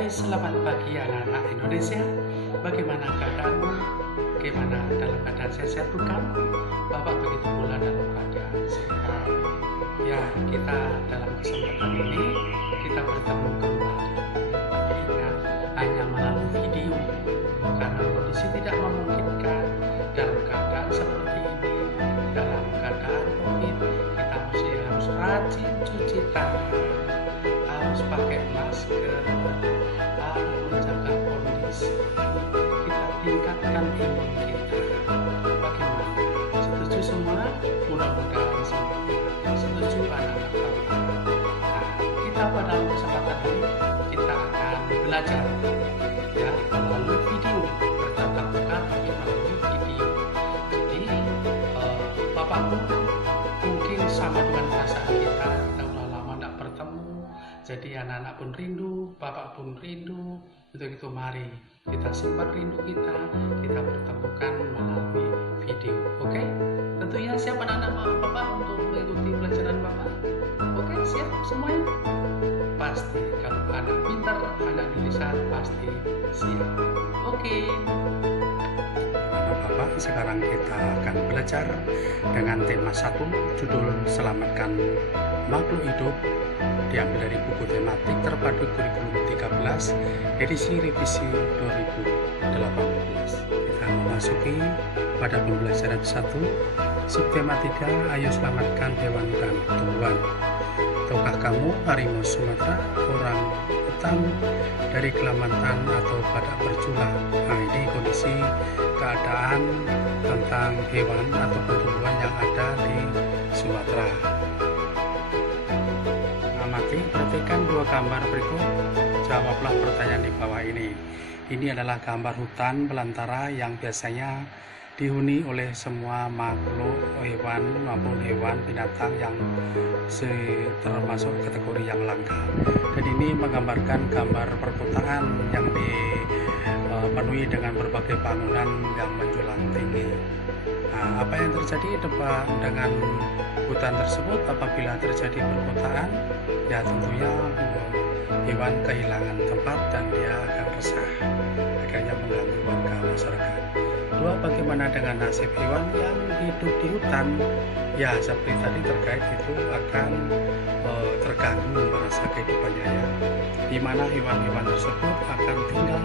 Hai, selamat pagi anak-anak Indonesia. Bagaimana keadaanmu? Bagaimana dalam keadaan sehat bukan? Bapak begitu pula dalam keadaan sehat. Ya, kita dalam kesempatan ini kita bertemu kembali. Ingat, hanya melalui video karena kondisi tidak memungkinkan dalam keadaan seperti ini. Dalam keadaan COVID, kita masih harus rajin cuci tangan, harus pakai masker, harus menjaga kondisi. Kita tingkatkan imun kita. Bagaimana? Setuju semua? Mudah-mudahan semua setuju anak-anak Bapak. Nah, kita pada kesempatan ini kita akan belajar ya melalui video, bertatap muka tapi melalui video. Jadi Bapakmu mungkin sama dengan perasaan kita udah lama tidak bertemu. Jadi anak-anak pun rindu, Bapak pun rindu. Untuk itu mari kita simpan rindu kita pertemukan melalui video. Oke? Tentunya siap anak-anak Bapak untuk mengikuti pelajaran Bapak? Oke, siap semuanya? Pasti, kalau anak pintar, anak Indonesia pasti siap. Oke. Bapak, sekarang kita akan belajar dengan tema 1, judul Selamatkan Makhluk Hidup, diambil dari buku tematik terpadu kurikulum 13 edisi revisi 2018. Kita memasuki pada pembelajaran 1, subtema 3, ayo selamatkan hewan dan tumbuhan. Tahukah kamu harimau Sumatera, orang hitam dari Kalimantan atau badak bercula? Nah, ini kondisi keadaan tentang hewan atau tumbuhan yang ada di Sumatera. Amati, perhatikan dua gambar berikut, jawablah pertanyaan di bawah ini. Ini adalah gambar hutan belantara yang biasanya dihuni oleh semua makhluk hewan maupun hewan binatang yang termasuk kategori yang langka. Dan ini menggambarkan gambar perkotaan yang dipenuhi dengan berbagai bangunan yang menjulang tinggi. Nah, apa yang terjadi dengan hutan tersebut apabila terjadi perkotaan? Ya tentunya hewan kehilangan tempat dan dia akan resah, akhirnya mengganggu warga masyarakat. 2, bagaimana dengan nasib hewan yang hidup di hutan? Ya seperti tadi terkait itu akan terganggu merasa kehidupannya ya. Di mana hewan-hewan tersebut akan tinggal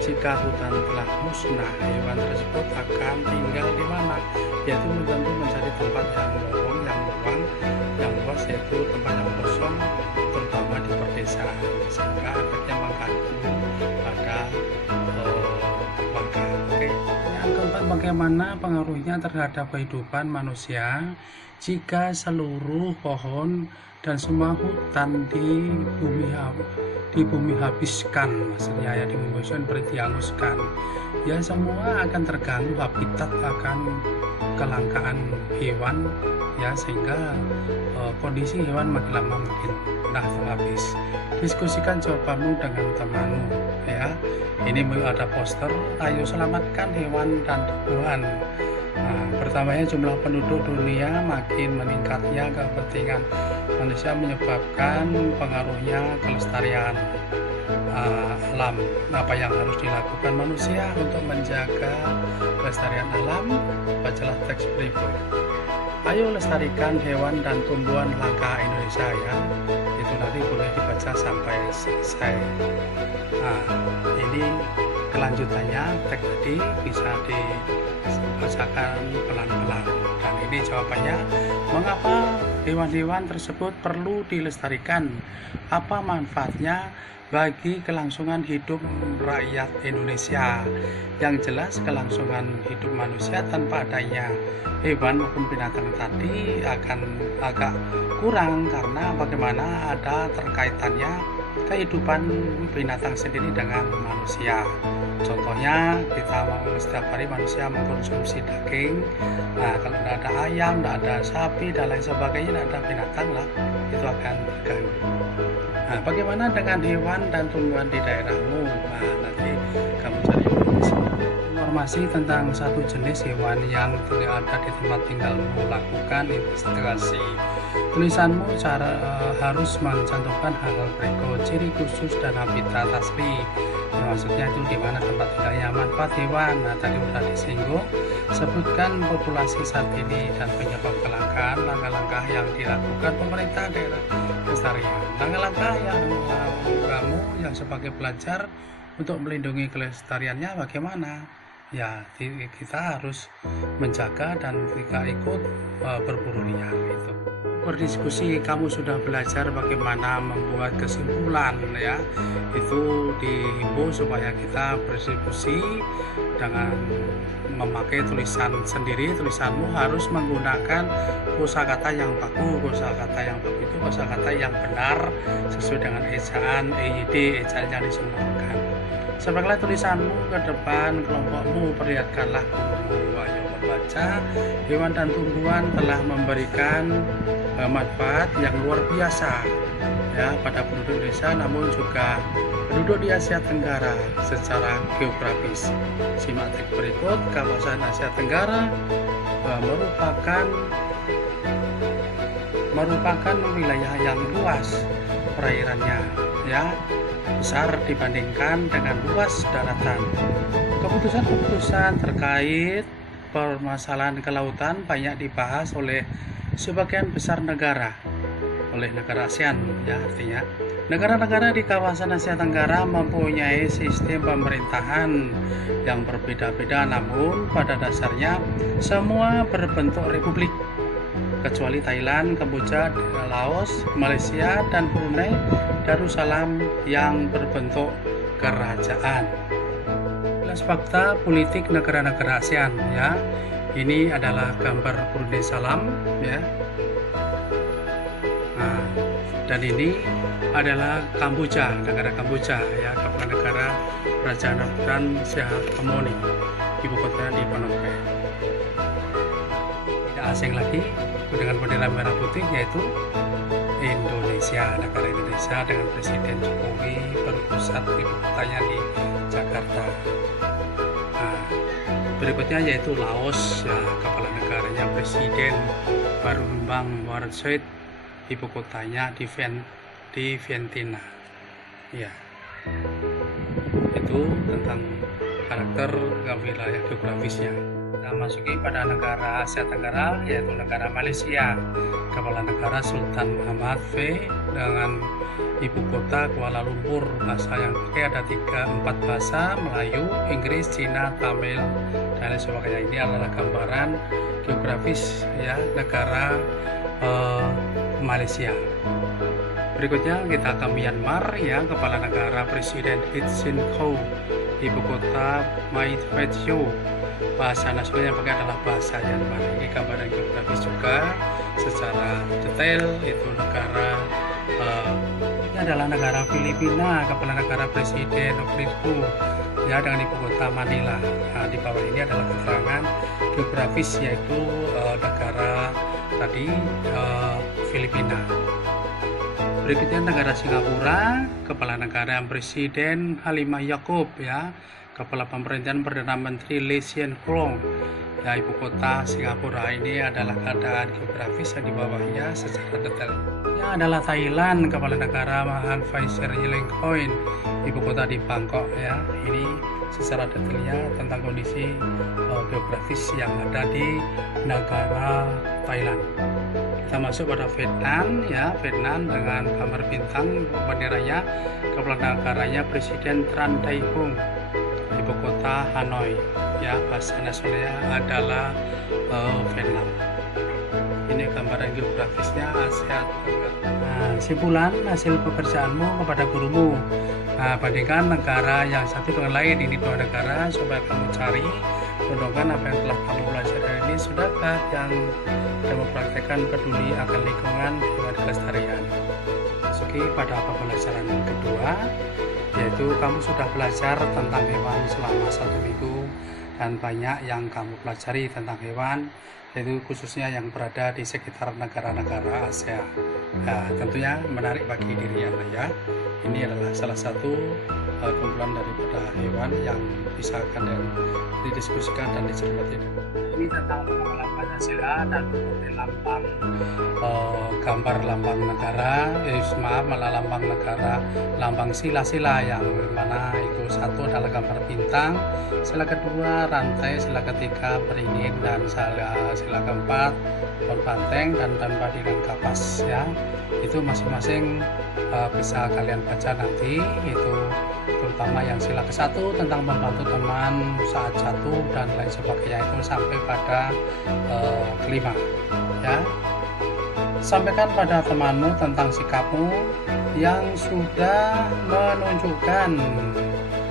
jika hutan telah musnah, hewan tersebut akan tinggal di mana? Yaitu tentu mencari tempat yang lowong, yang luas, yaitu tempat yang kosong, terutama di pedesaan, sehingga efeknya mengganggu pada warga. Oke. Yang keempat, bagaimana pengaruhnya terhadap kehidupan manusia jika seluruh pohon dan semua hutan di bumi habiskan, maksudnya ya di bumi habiskan berarti dihanguskan. Ya semua akan terganggu, habitat akan kelangkaan hewan ya, sehingga kondisi hewan makin lama makin habis. Diskusikan jawabanmu dengan temanmu ya. Ini ada poster, ayo selamatkan hewan dan tumbuhan. Nah, pertamanya jumlah penduduk dunia makin meningkatnya, kepentingan manusia menyebabkan pengaruhnya kelestarian alam. Apa yang harus dilakukan manusia untuk menjaga kelestarian alam? Bacalah teks berikut. Ayo lestarikan hewan dan tumbuhan langka Indonesia ya. Itu nanti boleh dibaca sampai selesai. Nah, ini kelanjutannya, teks tadi bisa dibacakan pelan-pelan. Dan ini jawabannya, mengapa hewan-hewan tersebut perlu dilestarikan? Apa manfaatnya bagi kelangsungan hidup rakyat Indonesia? Yang jelas kelangsungan hidup manusia tanpa adanya hewan maupun binatang tadi akan agak kurang, karena bagaimana ada terkaitannya kehidupan binatang sendiri dengan manusia. Contohnya kita setiap hari manusia mengkonsumsi daging. Nah, kalau tidak ada ayam, tidak ada sapi dan lain sebagainya, tidak ada binatang lah, itu akan terganggu. Nah, bagaimana dengan hewan dan tumbuhan di daerahmu? Nah, nanti kamu cari informasi tentang satu jenis hewan yang tidak ada di tempat tinggalmu, lakukan investigasi. Tulisanmu harus mencantumkan hal-hal berikut: ciri khusus dan habitat asli. Maksudnya itu di mana tempat tinggalnya, manfaat hewan. Nah, tadi sudah disinggung. Sebutkan populasi saat ini dan penyebab kelangkaan, langkah-langkah yang dilakukan pemerintah daerah kelestarian. Langkah-langkah yang kamu yang sebagai pelajar untuk melindungi kelestariannya bagaimana? Ya, kita harus menjaga dan tidak ikut berburu liar itu. Berdiskusi, kamu sudah belajar bagaimana membuat kesimpulan, ya. Itu dihimbau supaya kita berdiskusi dengan memakai tulisan sendiri. Tulisanmu harus menggunakan kosakata yang baku. Kosakata yang baku itu kosakata yang benar sesuai dengan ejaan EYD, ejaan yang disempurnakan. Sebaiknya tulisanmu ke depan kelompokmu, perlihatkanlah gurumu. Ayo membaca, hewan dan tumbuhan telah memberikan manfaat yang luar biasa, ya, pada penduduk Indonesia, namun juga penduduk di Asia Tenggara secara geografis. Simak teks berikut. Kawasan Asia Tenggara merupakan wilayah yang luas perairannya, ya, besar dibandingkan dengan luas daratan. Keputusan-keputusan terkait permasalahan kelautan banyak dibahas oleh sebagian besar negara, oleh negara ASEAN, ya, artinya negara-negara di kawasan Asia Tenggara mempunyai sistem pemerintahan yang berbeda-beda, namun pada dasarnya semua berbentuk republik, kecuali Thailand, Kamboja, Laos, Malaysia, dan Brunei Darussalam yang berbentuk kerajaan. Fakta politik negara-negara ASEAN, ya. Ini adalah gambar Brunei Salam, ya. Nah, dan ini adalah Kamboja, negara Kamboja, ya, kepala negara Kerajaan Republik Sihamoni, ibu kota di Phnom Penh. Tidak asing lagi dengan bendera merah putih, yaitu Indonesia, negara Indonesia dengan Presiden Jokowi berpusat ibu kotanya di Jakarta. Nah, berikutnya yaitu Laos, ya, kepala negaranya Presiden Barumbang Warsoit, ibu kotanya di Vientiane, ya. Itu tentang karakter wilayah geografisnya. Kita masuki pada negara Asia Tenggara, yaitu negara Malaysia, kepala negara Sultan Muhammad V dengan ibu kota Kuala Lumpur. Bahasa yang dipakai ada 4 bahasa: Melayu, Inggris, Cina, Tamil, dan lain sebagainya. Ini adalah gambaran geografis, ya, negara Malaysia. Berikutnya kita ke Myanmar, ya, kepala negara Presiden Hit Sin Khaw, ibu kota Mai Phaeo. Bahasa nasional yang pakai adalah bahasa Myanmar. Ini gambaran geografis juga secara detail. Itu negara ini adalah negara Filipina, kepala negara Presiden Rodrigo, ya, dengan ibu kota Manila. Nah, di bawah ini adalah keterangan geografis, yaitu negara tadi Filipina. Berikutnya negara Singapura, kepala negara Presiden Halimah Yacob, ya, kepala pemerintahan Perdana Menteri Lee Hsien Loong, ya, ibu kota Singapura. Ini adalah keadaan geografis yang di bawahnya secara detail. Ini adalah Thailand, kepala negara Mahan Vajiralongkorn, ibu kota di Bangkok, ya. Ini secara detailnya tentang kondisi geografis yang ada di negara Thailand. Kita masuk pada Vietnam, ya, Vietnam dengan gambar bintang benderanya, kepala negaranya Presiden Tran Dai Quang, ibu kota Hanoi, ya, bahasa nasionalnya adalah Vietnam. Ini gambaran geografisnya Asia Tenggara. Nah, simpulan hasil pekerjaanmu kepada gurumu. Nah, bandingkan negara yang satu dengan lain. Ini 2 negara, supaya kamu cari, renungkan apa yang telah kamu pelajari ini. Sudahkah yang kamu praktekkan peduli akan lingkungan hewan kelestarian? Masuki pada pembelajaran kedua, yaitu kamu sudah belajar tentang hewan selama 1 minggu, dan banyak yang kamu pelajari tentang hewan. yaitu khususnya yang berada di sekitar negara-negara Asia. Nah, tentunya menarik bagi diri Anda ya. Ini adalah salah satu kumpulan daripada hewan yang bisa akan didiskusikan dan dicermati. Ini tentang pengenalan Pancasila dan lambang gambar lambang negara, malah lambang negara, lambang sila-sila yang mana itu satu adalah gambar bintang, sila kedua rantai, sila ketiga beringin, dan sila keempat berbanteng dan padi dan kapas ya. Itu masing-masing bisa kalian baca nanti, itu terutama yang sila ke-1 tentang membantu teman saat jatuh dan lain sebagainya, itu sampai pada kelima ya. Sampaikan pada temanmu tentang sikapmu yang sudah menunjukkan,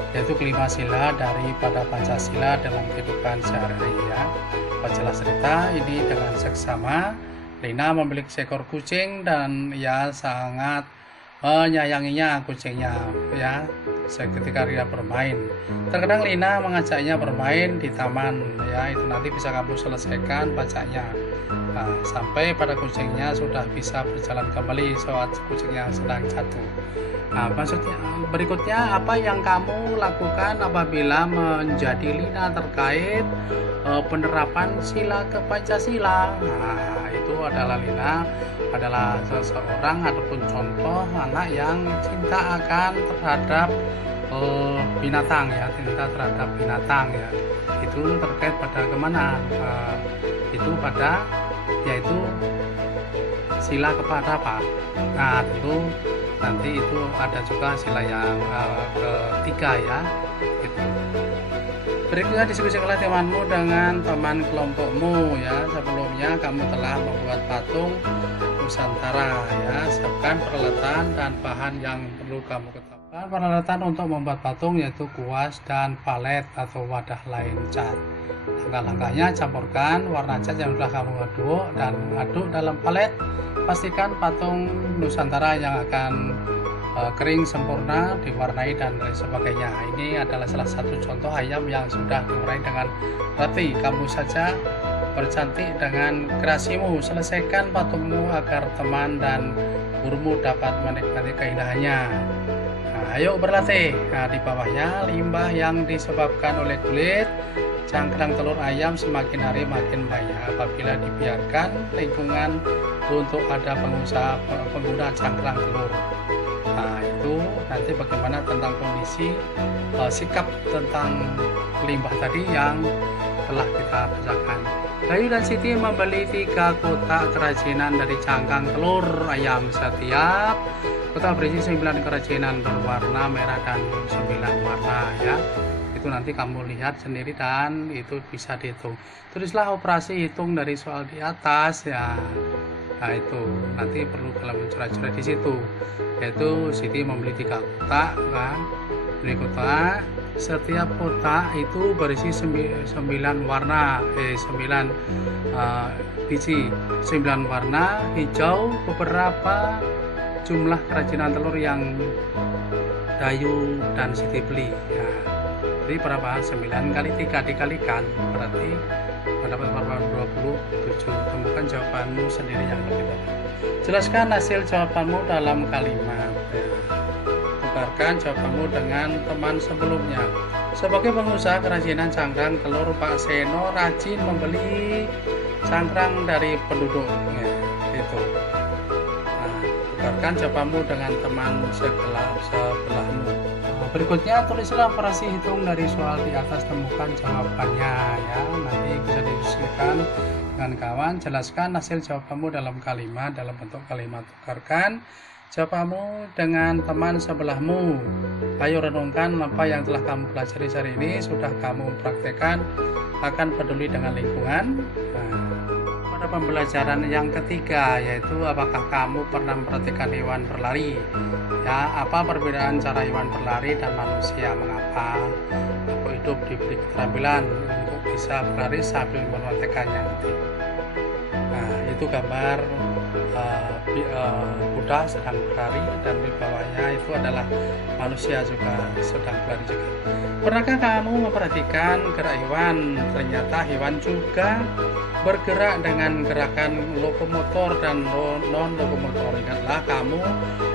yaitu kelima sila daripada Pancasila dalam kehidupan sehari-hari ya. Bacalah cerita ini dengan seksama. Lina memiliki seekor kucing dan ia sangat menyayanginya kucingnya ya. Ketika Lina bermain, terkadang Lina mengajaknya bermain di taman ya. Itu nanti bisa kamu selesaikan bacanya. Nah, sampai pada kucingnya sudah bisa berjalan kembali saat kucingnya sedang jatuh. Nah, maksudnya berikutnya apa yang kamu lakukan apabila menjadi Lina terkait penerapan sila ke Pancasila. Nah, itu adalah Lina adalah seseorang ataupun contoh anak yang cinta akan terhadap binatang ya, cinta terhadap binatang ya. Itu terkait pada kemana? Itu pada yaitu sila kepada apa? Nah, tentu nanti itu ada juga sila yang ketiga ya. Gitu. Berikutnya diskusi oleh temanmu dengan teman kelompokmu ya. Sebelumnya kamu telah membuat patung Nusantara ya. Siapkan peralatan dan bahan yang perlu kamu ketahui. Peralatan untuk membuat patung yaitu kuas dan palet atau wadah lain cat. Langkah-langkahnya, campurkan warna cat yang sudah kamu aduk dalam palet. Pastikan patung Nusantara yang akan kering sempurna, diwarnai dan lain sebagainya. Ini adalah salah satu contoh ayam yang sudah diwarnai dengan rapi. Kamu saja bercantik dengan kreasimu. Selesaikan patungmu agar teman dan gurumu dapat menikmati keindahannya. Nah, ayo berlatih. Nah, di bawahnya limbah yang disebabkan oleh kulit cangkang telur ayam semakin hari makin banyak apabila dibiarkan lingkungan untuk ada pengguna cangkang telur. Nah, itu nanti bagaimana tentang kondisi sikap tentang limbah tadi yang telah kita bacakan. Bayu dan Siti membeli 3 kotak kerajinan dari cangkang telur ayam. Setiap kotak berisi 9 kerajinan berwarna merah dan 9 warna ya. Itu nanti kamu lihat sendiri dan itu bisa dihitung. Tulislah operasi hitung dari soal di atas ya. Nah, itu nanti perlu kalau mencuri-curi di situ. Yaitu Siti membeli 3 kotak kan. Beli kotak, setiap kotak itu berisi 9 warna, 9 biji, 9 warna hijau, beberapa jumlah kerajinan telur yang Dayu dan Siti beli ya. Jadi berapa? 9 kali 3 dikalikan berarti mendapat berapa? 27. Temukan jawabanmu sendiri yang lebih tepat. Jelaskan hasil jawabanmu dalam kalimat ya. Tukarkan jawabanmu dengan teman sebelumnya. Sebagai pengusaha kerajinan cangkang telur, Pak Seno rajin membeli cangkang dari penduduknya itu. Nah, tukarkan jawabanmu dengan teman sebelahmu. Berikutnya tulislah operasi hitung dari soal di atas, temukan jawabannya ya. Nanti bisa didiskusikan dengan kawan. Jelaskan hasil jawabanmu dalam kalimat dalam bentuk kalimat. Tukarkan jawabanmu dengan teman sebelahmu. Ayo renungkan apa yang telah kamu pelajari hari ini. Sudah kamu praktekkan akan peduli dengan lingkungan. Pada pembelajaran yang ketiga yaitu apakah kamu pernah memperhatikan hewan berlari ya, apa perbedaan cara hewan berlari dan manusia, mengapa aku hidup diberi keterampilan untuk bisa berlari sambil memperhatikannya nanti. Nah, itu gambar kuda sedang berlari, dan di bawahnya itu adalah manusia juga sedang berlari juga. Pernahkah kamu memperhatikan gerak hewan? Ternyata hewan juga bergerak dengan gerakan lokomotor dan non lokomotor. Ingatlah kamu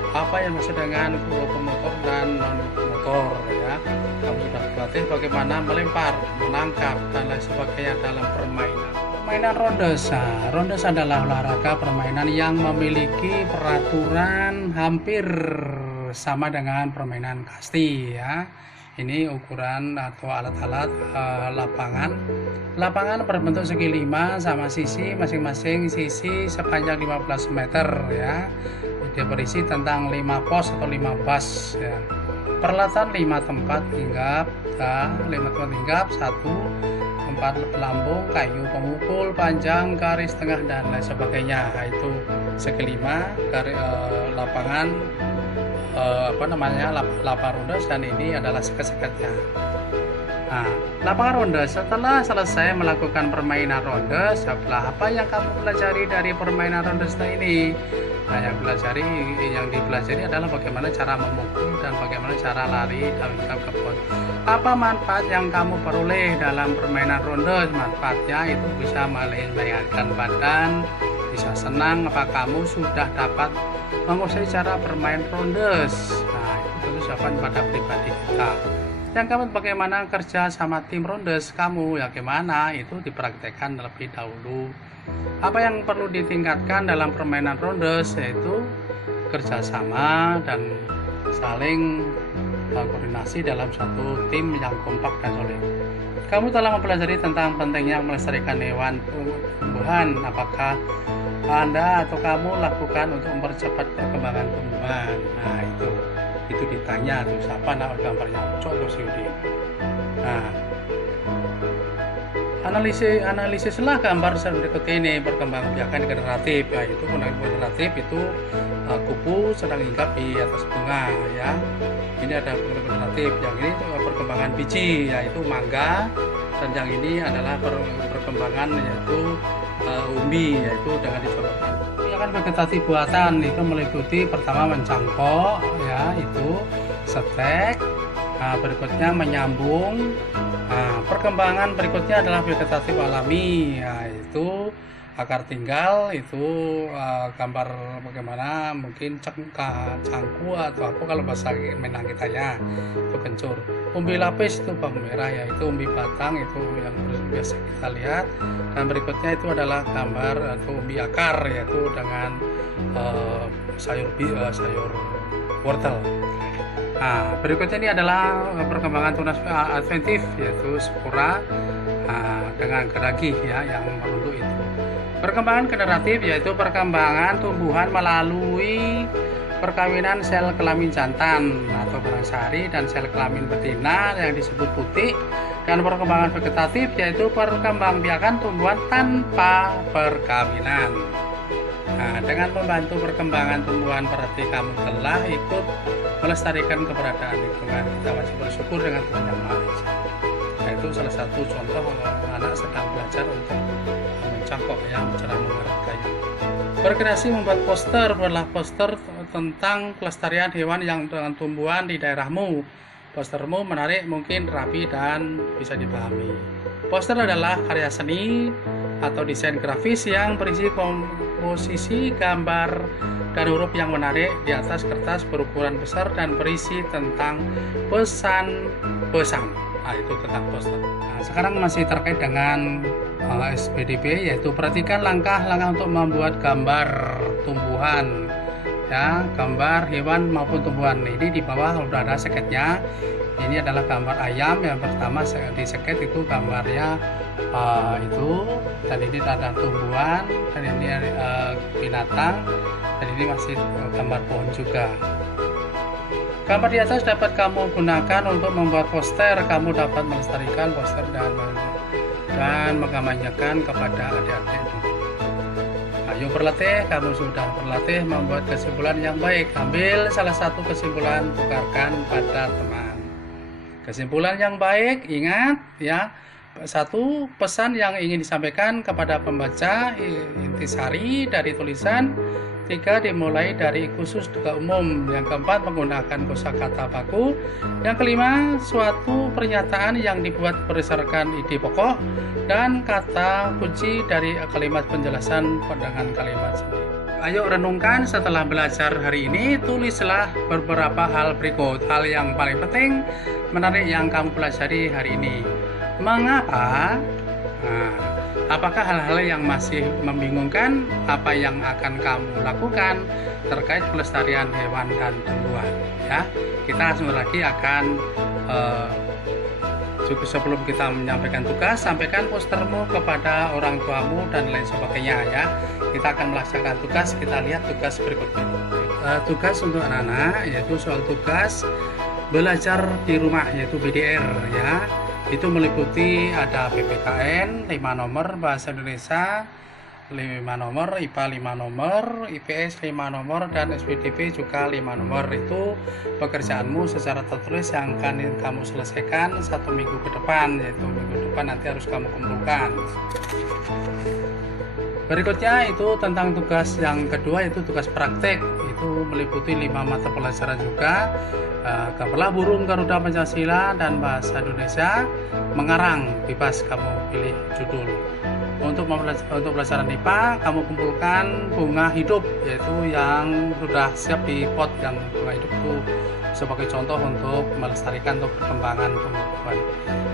apa yang maksud dengan lokomotor dan non lokomotor, ya. Kamu sudah berlatih bagaimana melempar, menangkap, dan lain sebagainya dalam permainan. Permainan rondes. Nah, rondes adalah olahraga permainan yang memiliki peraturan hampir sama dengan permainan kasti, ya. Ini ukuran atau alat-alat lapangan. Lapangan berbentuk segi 5 sama sisi, masing-masing sisi sepanjang 15 meter, ya. Dia berisi tentang 5 pos atau 5 bas, ya. Peralatan 5 tempat hinggap, 5 tempat hinggap, 1 tempat pelambung, kayu pemukul, panjang, garis tengah, dan lain sebagainya. Nah, itu segi 5 lapangan lapangan rondes, dan ini adalah seket-seketnya. Nah, lapangan rondes. Setelah selesai melakukan permainan rondes, apa yang kamu pelajari dari permainan rondes ini? Nah, yang dipelajari adalah bagaimana cara memukul dan bagaimana cara lari dan ke pot. Apa manfaat yang kamu peroleh dalam permainan rondes? Manfaatnya itu bisa meringankan badan, bisa senang. Apa kamu sudah dapat menguasai cara bermain rondes? Nah, itu tentu jawaban pada pribadi kita. Yang kamu bagaimana kerja sama tim rondes kamu, ya gimana, itu dipraktekkan terlebih dahulu. Apa yang perlu ditingkatkan dalam permainan rondes, yaitu kerjasama dan saling koordinasi dalam satu tim yang kompak dan solid. Kamu telah mempelajari tentang pentingnya melestarikan hewan tumbuhan. Apakah Anda atau kamu lakukan untuk mempercepat perkembangan tumbuhan? Nah, itu ditanya tuh, siapa nama gambarnya, Cok atau Siudi. Nah, analisislah gambar berikut ini. Perkembangbiakan generatif, yaitu perkembangan generatif itu kupu sedang hinggap di atas bunga, ya. Ini ada perkembangan generatif. Yang ini perkembangan biji, yaitu mangga, dan yang ini adalah perkembangan yaitu umbi, yaitu dengan dicobakan. Perkembangan vegetatif buatan itu meliputi pertama mencangkok, ya, itu setek. Berikutnya menyambung. Perkembangan berikutnya adalah vegetatif alami, yaitu akar tinggal, itu gambar bagaimana mungkin cangku atau apa kalau bahasa Minang kita, ya, itu kencur. Umbi lapis itu bawang merah, yaitu umbi batang, itu yang biasa kita lihat. Dan berikutnya itu adalah gambar atau umbi akar, yaitu dengan sayur wortel. Nah, berikutnya ini adalah perkembangan tunas adventif, yaitu spora dengan geragi, ya, yang merunduk itu. Perkembangan generatif yaitu perkembangan tumbuhan melalui perkawinan sel kelamin jantan atau berangsari dan sel kelamin betina yang disebut putik. Dan perkembangan vegetatif yaitu perkembangbiakan tumbuhan tanpa perkawinan. Nah, dengan membantu perkembangan tumbuhan berarti kamu telah ikut melestarikan keberadaan lingkungan. Kita masih bersyukur dengan Tuhan Yang Maha Esa. Itu salah satu contoh anak sedang belajar untuk mencangkok, yang cara mengerat kayu. Berkreasi membuat poster, buatlah poster tentang pelestarian hewan yang dengan tumbuhan di daerahmu. Postermu menarik, mungkin rapi, dan bisa dipahami. Poster adalah karya seni atau desain grafis yang berisi komposisi gambar dan huruf yang menarik di atas kertas berukuran besar dan berisi tentang pesan-pesan. Nah, itu tentang poster. Nah, sekarang masih terkait dengan SPDB, yaitu perhatikan langkah-langkah untuk membuat gambar tumbuhan, ya, gambar hewan maupun tumbuhan. Ini di bawah sudah ada seketnya. Ini adalah gambar ayam yang pertama di seket, itu gambarnya itu, dan ini ada tumbuhan, dan ini binatang, dan ini masih gambar pohon juga. Gambar di atas dapat kamu gunakan untuk membuat poster. Kamu dapat melestarikan poster dan mengkampanyekan kepada adik-adik. Ayo berlatih, kamu sudah berlatih membuat kesimpulan yang baik. Ambil salah satu kesimpulan, tukarkan pada teman. Kesimpulan yang baik, ingat, ya, Satu pesan yang ingin disampaikan kepada pembaca, intisari dari tulisan. 3. Dimulai dari khusus juga umum. Yang keempat, menggunakan kosakata baku. Yang kelima, suatu pernyataan yang dibuat berdasarkan ide pokok dan kata kunci dari kalimat penjelasan dengan kalimat sendiri. Ayo renungkan setelah belajar hari ini, tulislah beberapa hal berikut. Hal yang paling penting, menarik yang kamu pelajari hari ini. Mengapa? Nah, apakah hal-hal yang masih membingungkan? Apa yang akan kamu lakukan terkait pelestarian hewan dan tumbuhan? Ya, kita sebentar lagi akan sebelum kita menyampaikan tugas, sampaikan postermu kepada orang tuamu dan lain sebagainya ya. Kita akan melaksanakan tugas. Kita lihat tugas berikutnya. Tugas untuk anak-anak yaitu soal tugas belajar di rumah yaitu BDR ya. Itu meliputi ada PPKN 5 nomor, bahasa Indonesia 5 nomor, IPA 5 nomor, IPS 5 nomor, dan SPDP juga 5 nomor. Itu pekerjaanmu secara tertulis yang akan kamu selesaikan 1 minggu ke depan, yaitu minggu depan nanti harus kamu kumpulkan. Berikutnya itu tentang tugas yang kedua, yaitu tugas praktek. Itu meliputi 5 mata pelajaran juga. Gambarlah burung Garuda Pancasila dan bahasa Indonesia. Mengarang, bebas kamu pilih judul. Untuk pelajaran IPA, kamu kumpulkan bunga hidup, yaitu yang sudah siap di pot. Yang bunga hidup itu sebagai contoh untuk melestarikan untuk perkembangan tumbuhan.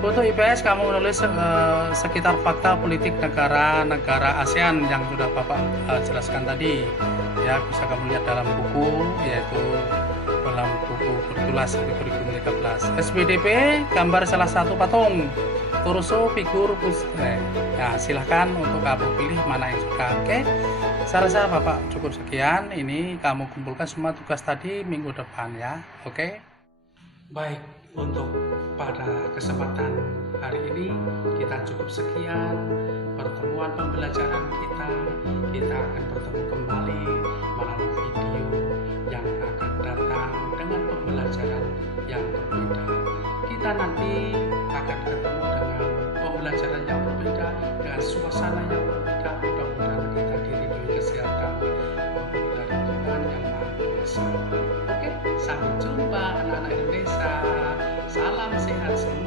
Untuk IPS, kamu menulis sekitar fakta politik negara-negara ASEAN yang sudah Bapak jelaskan tadi. Ya, bisa kamu lihat dalam buku, yaitu dalam buku bertulas kurikulum 13. SPDP, gambar salah satu patung, torso, figur, ya silahkan untuk kamu pilih mana yang suka. Oke, saya rasa Bapak cukup sekian. Ini kamu kumpulkan semua tugas tadi minggu depan ya. Oke, baik, untuk pada kesempatan hari ini kita cukup sekian pertemuan pembelajaran kita. Kita akan bertemu kembali melalui video yang akan datang dengan pembelajaran yang berbeda. Kita nanti akan ketemu dengan pembelajaran yang berbeda, dengan suasana yang berbeda. Mudah-mudahan kita diridhoi kesehatan dari Tuhan yang Maha Kuasa. Oke, sampai jumpa anak-anak Indonesia. Salam sehat semua.